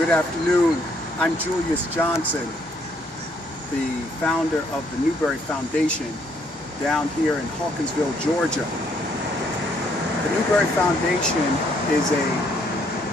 Good afternoon. I'm Julius Johnson, the founder of the Newberry Foundation down here in Hawkinsville, Georgia. The Newberry Foundation is a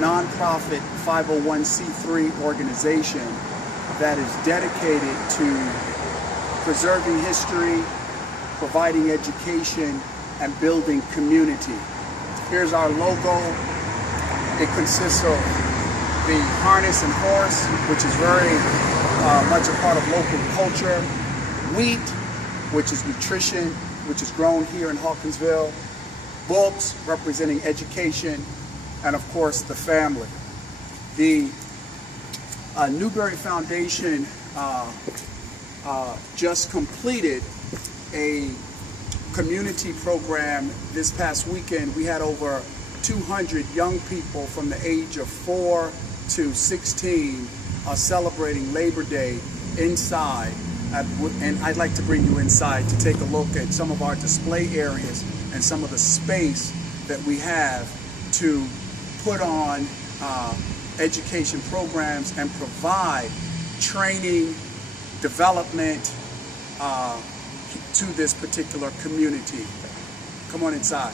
nonprofit 501c3 organization that is dedicated to preserving history, providing education, and building community. Here's our logo. It consists of the harness and horse, which is very much a part of local culture. Wheat, which is nutrition, which is grown here in Hawkinsville. Books, representing education, and of course the family. The Newberry Foundation just completed a community program this past weekend. We had over 200 young people from the age of 4 to 16 celebrating Labor Day inside. And I'd like to bring you inside to take a look at some of our display areas and some of the space that we have to put on education programs and provide training, development to this particular community. Come on inside.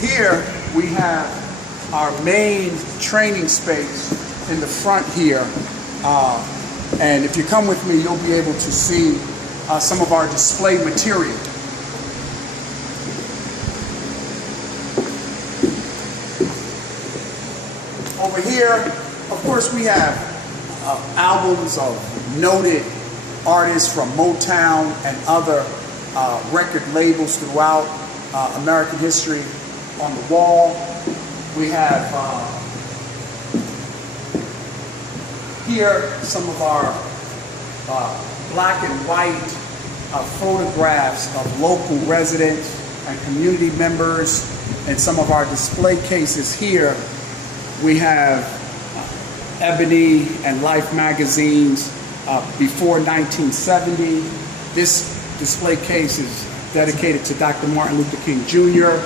Here we have our main training space in the front here. And if you come with me, you'll be able to see some of our display material. Over here, of course, we have albums of noted artists from Motown and other record labels throughout American history. On the wall, we have here some of our black and white photographs of local residents and community members. And some of our display cases here, we have Ebony and Life magazines before 1970. This display case is dedicated to Dr. Martin Luther King Jr.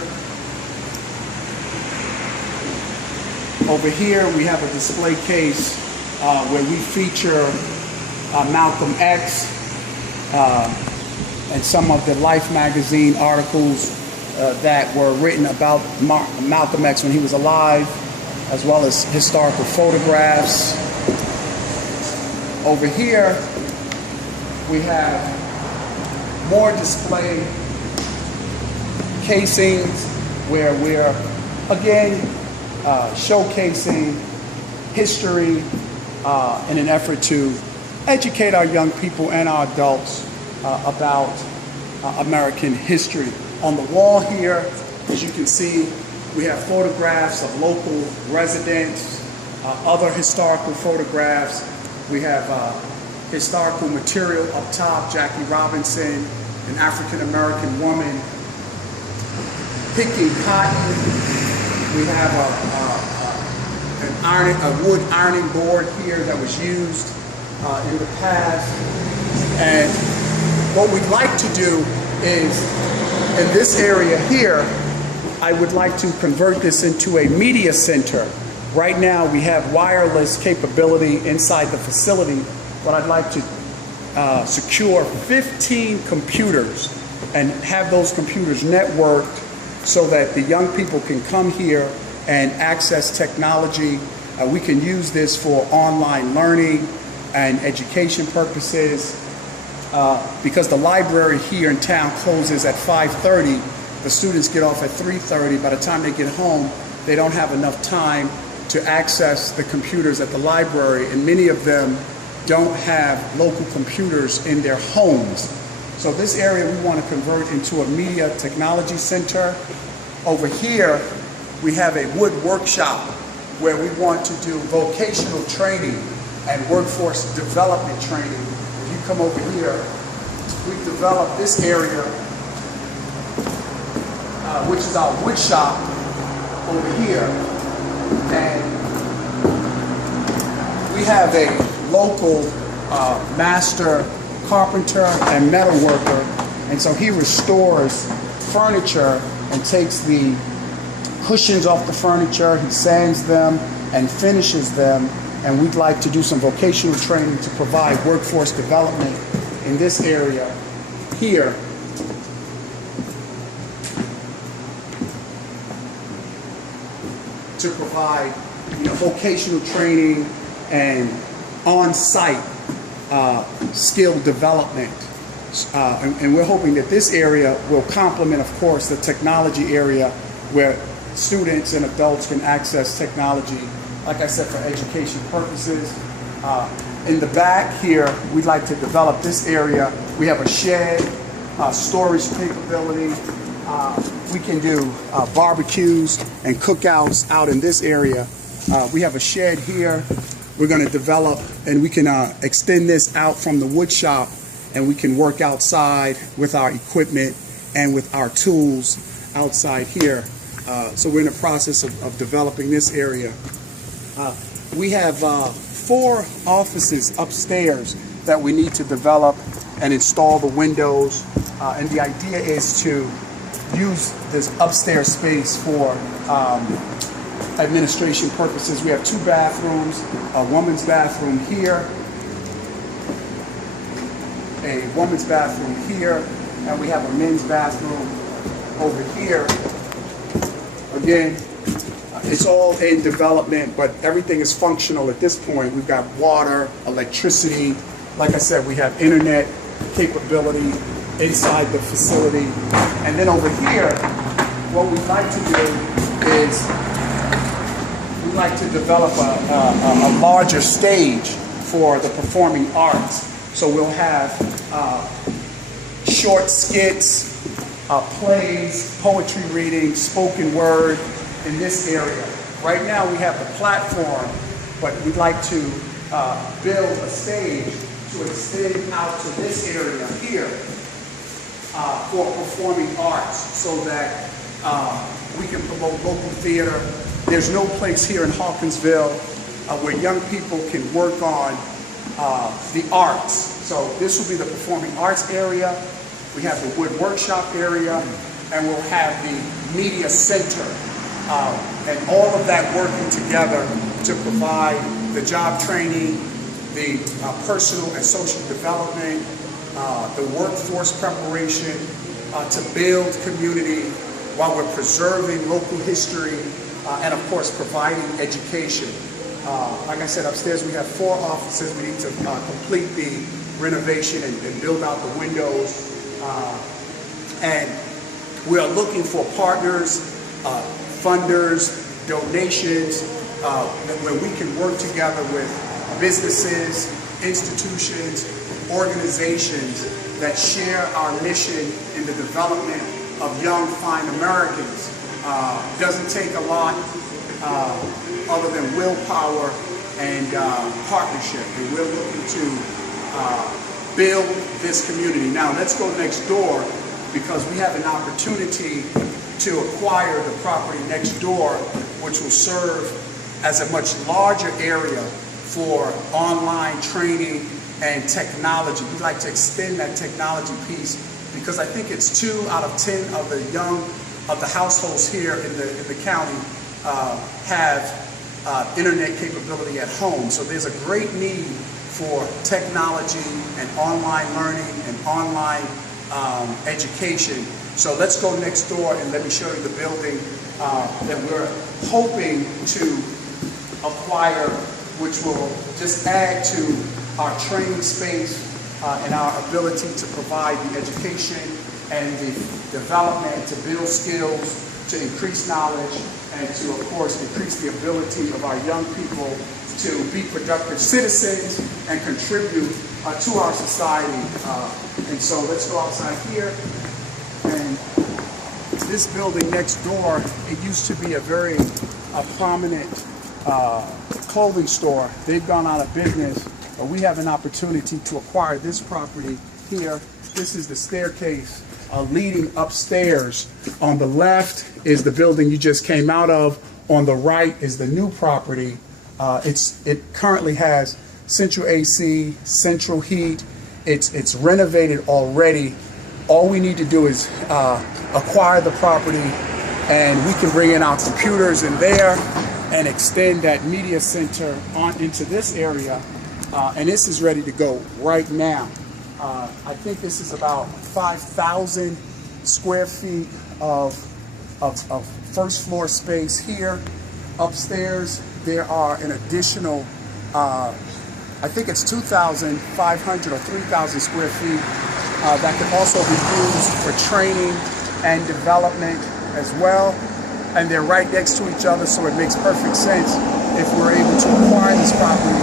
Over here we have a display case where we feature Malcolm X and some of the Life magazine articles that were written about Malcolm X when he was alive, as well as historical photographs. Over here we have more display casings where we're again showcasing history in an effort to educate our young people and our adults about American history. On the wall here, as you can see, we have photographs of local residents, other historical photographs. We have historical material up top, Jackie Robinson, an African-American woman picking cotton. We have a wood ironing board here that was used in the past. And what we'd like to do is, in this area here, I would like to convert this into a media center. Right now we have wireless capability inside the facility, but I'd like to secure 15 computers and have those computers networked so that the young people can come here and access technology. We can use this for online learning and education purposes. Because the library here in town closes at 5:30, the students get off at 3:30. By the time they get home, they don't have enough time to access the computers at the library, and many of them don't have local computers in their homes. So this area we want to convert into a media technology center. Over here, we have a wood workshop where we want to do vocational training and workforce development training. If you come over here, we've developed this area, which is our wood shop over here. And we have a local master carpenter and metal worker, and so he restores furniture and takes the cushions off the furniture. He sands them and finishes them. And we'd like to do some vocational training to provide workforce development in this area here. To provide, vocational training and on-site skill development. And we're hoping that this area will complement, of course, the technology area where students and adults can access technology, like I said, for education purposes. In the back here, we'd like to develop this area. We have a shed, storage capability. We can do barbecues and cookouts out in this area. We have a shed here. We're going to develop, and we can extend this out from the wood shop, and we can work outside with our equipment and with our tools outside here. So we're in the process of developing this area. We have 4 offices upstairs that we need to develop and install the windows. And the idea is to use this upstairs space for administration purposes. We have 2 bathrooms, a woman's bathroom here, a woman's bathroom here, and we have a men's bathroom over here. Again, it's all in development, but everything is functional at this point. We've got water, electricity. Like I said, we have internet capability inside the facility. And then over here, what we'd like to do is we'd like to develop a larger stage for the performing arts. So we'll have short skits, plays, poetry reading, spoken word in this area. Right now we have the platform, but we'd like to build a stage to extend out to this area here for performing arts, so that we can promote local theater. There's no place here in Hawkinsville where young people can work on the arts. So this will be the performing arts area. We have the wood workshop area, and we'll have the media center. And all of that working together to provide the job training, the personal and social development, the workforce preparation, to build community while we're preserving local history, and of course providing education. Like I said, upstairs we have 4 offices. We need to complete the renovation and build out the windows. And we are looking for partners, funders, donations, where we can work together with businesses, institutions, organizations that share our mission in the development of young, fine Americans. Doesn't take a lot other than willpower and partnership. And we're looking to build this community. Now let's go next door, because we have an opportunity to acquire the property next door, which will serve as a much larger area for online training and technology. We'd like to extend that technology piece, because I think it's 2 out of 10 of the households here in the county have internet capability at home. So there's a great need for technology and online learning and online education. So let's go next door and let me show you the building that we're hoping to acquire, which will just add to our training space and our ability to provide the education and the development to build skills, to increase knowledge, and to, of course, increase the ability of our young people to be productive citizens and contribute to our society. And so let's go outside here. And this building next door, it used to be a very prominent clothing store. They've gone out of business, but we have an opportunity to acquire this property here. This is the staircase leading upstairs. On the left is the building you just came out of. On the right is the new property. It currently has central AC, central heat. It's renovated already. All we need to do is acquire the property, and we can bring in our computers in there and extend that media center on into this area. And this is ready to go right now. I think this is about 5,000 square feet of first floor space here. Upstairs, there are an additional, I think it's 2,500 or 3,000 square feet that can also be used for training and development as well. And they're right next to each other, so it makes perfect sense if we're able to acquire this property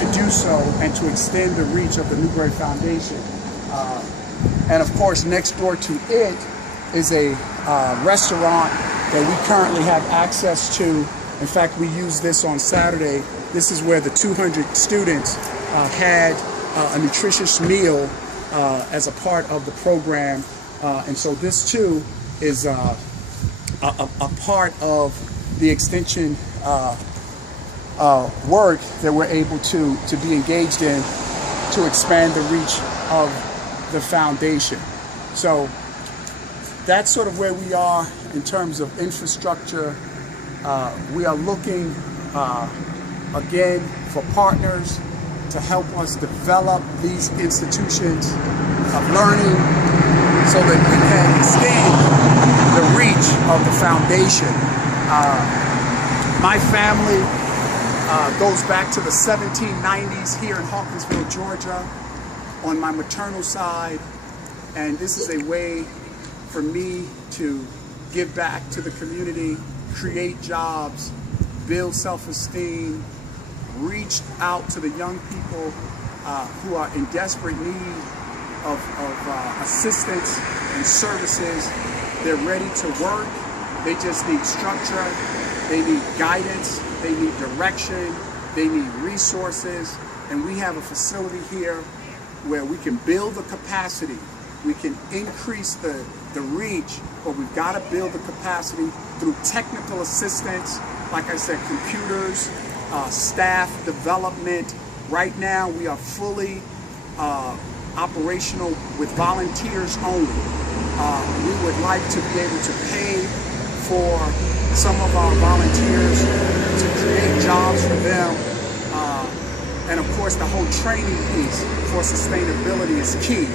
to do so and to extend the reach of the Newberry Foundation. And of course, next door to it is a restaurant that we currently have access to. In fact, we used this on Saturday. This is where the 200 students had a nutritious meal as a part of the program. And so this too is a part of the extension work that we're able to be engaged in to expand the reach of the foundation. So that's sort of where we are in terms of infrastructure. We are looking again for partners to help us develop these institutions of learning so that we can extend the reach of the foundation. My family goes back to the 1790s here in Hawkinsville, Georgia, on my maternal side, and this is a way for me to give back to the community, create jobs, build self-esteem, reach out to the young people who are in desperate need of assistance and services. They're ready to work. They just need structure. They need guidance. They need direction. They need resources. And we have a facility here where we can build the capacity. We can increase the reach, but we've got to build the capacity through technical assistance. Like I said, computers, staff development. Right now, we are fully operational with volunteers only. We would like to be able to pay for some of our volunteers to create jobs for them. And of course, the whole training piece for sustainability is key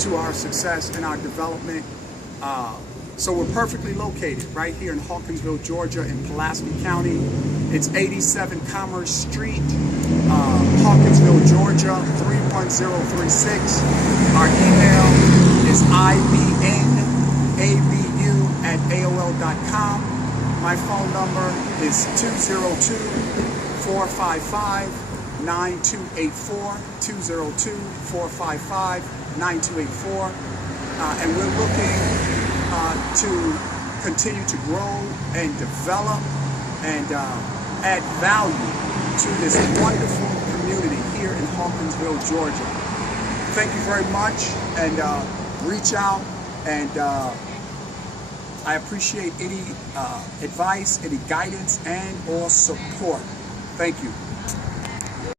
to our success and our development. So we're perfectly located right here in Hawkinsville, Georgia, in Pulaski County. It's 87 Commerce Street, Hawkinsville, Georgia, 31036. Our email is ibnabu@aol.com. My phone number is 202-455-9284, 202-455-9284. And we're looking to continue to grow and develop and add value to this wonderful community here in Hawkinsville, Georgia. Thank you very much, and reach out, and I appreciate any advice, any guidance, and or support. Thank you.